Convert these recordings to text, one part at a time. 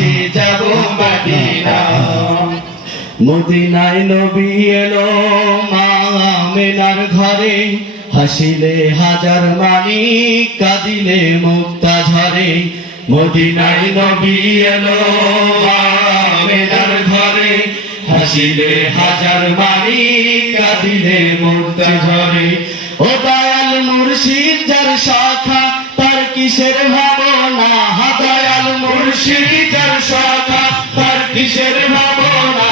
মাঝি যাব মদিনা। মদিনায় নবী এলো মা আমেনার ঘরে, হাসিলে হাজার মানিক কাঁদিলে মুক্তা ঝরে। মদিনায় নবী এলো মা আমেনার ঘরে, হাসিলে হাজার মানিক কাঁদিলে মুক্তা ঝরে। ও দয়াল মুর্শিদ যার শাখা তার কিসের ভাবনা, দয়াল মুর্শিদ যার শাখা তার কিসের ভাবনা।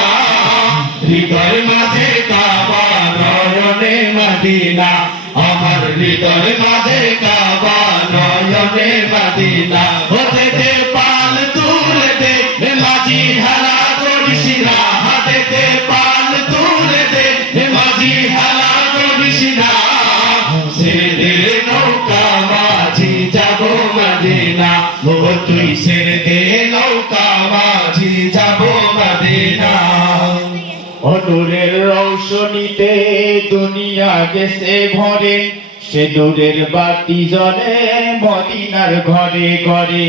হৃদয় মাঝে কাবা নয়নে মদিনা, আমার হৃদয় মাঝে কাবা নয়নে মদিনা। হতে দে পাল তুলে দে মাঝি হেলা করিস না, হাতে দে পাল তুলে দে মাঝি হেলা করিস না। ছেড়ে দে নৌকা মাঝি যাব মদিনা, ও তুই ছেড়ে দে নৌকা মাঝি যাব মদিনা। নূরের রৌশনীতে দুনিয়া গেছে ভরে, সে নূরের বাতি জ্বলে মদিনার ঘরে ঘরে।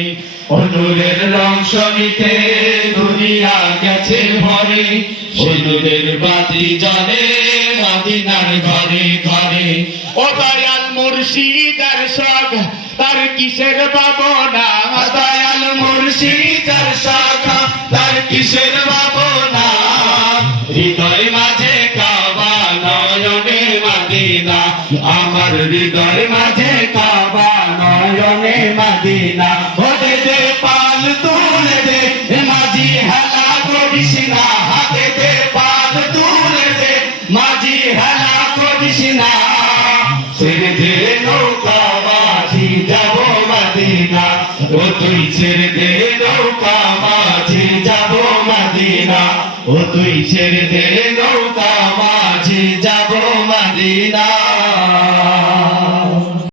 নূরের রৌশনীতে দুনিয়া গেছে ভরে, সে নূরের বাতি জ্বলে মদিনার ঘরে ঘরে। ও দয়াল মুর্শিদার শখ তার কিসের ভাবনা, দয়াল মুর্শিদার শাখা তার কিসের ভাবনা। হৃদয় মাঝে কাবা নয়নে মদিনা, আমার হৃদয় মাঝে কাবা নয়নে মদিনা। হতে দে পাল তুলে দে মাঝি হেলা করিস না, হাতে দে পাল তুলে দে মাঝি হেলা করিস না। ছেড়ে দে নৌকা মাঝি যাব মদিনা, ও তুই ছেড়ে দে নৌকা মাঝি যাব মদিনা। ও তুই ছেড়ে দে নৌকা মাঝি যাব মদিনা।